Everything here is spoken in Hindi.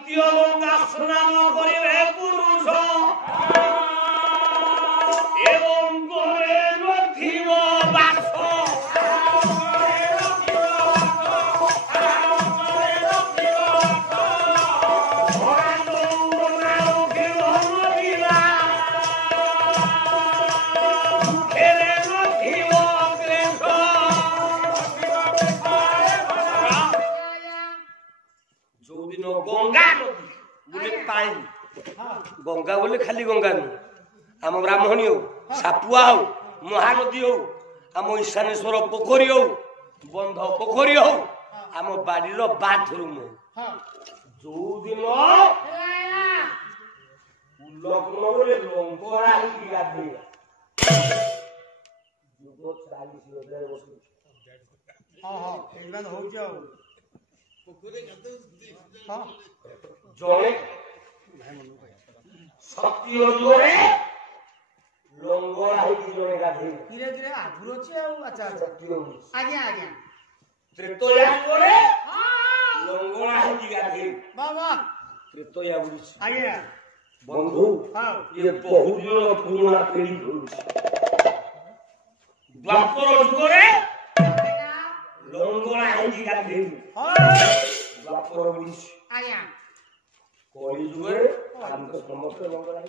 দ্বিতীয় গঙ্গা স্নান করিবে পুরুষ এবং করে রথিব বাস गंगा नदी पानी गंगा बोले खाली गंगा नु आम ब्राह्मणी हो सापुआ हो महानदी हो आम ईशानेश्वर पोखरी हो बंध पोखरी हो आम बाड़ी बाथरूम हो जो दिन लग्न बोले लंगरा गाधे जड़े शक्ति अनुरे लंगड़ा जड़े गाधे धीरे धीरे आधुर अच्छे अच्छा शक्ति आज्ञा आज्ञा त्रेतया अनुरे लंगड़ा गाधे बाबा त्रेतया बुझ आज्ञा बंधु ये बहुत दिन पुराना पीढ़ी द्वापर जुगरे लंगड़ा गाधे द्वापर बुझ आज्ञा कली जुगे हम तो समस्त लंगड़ा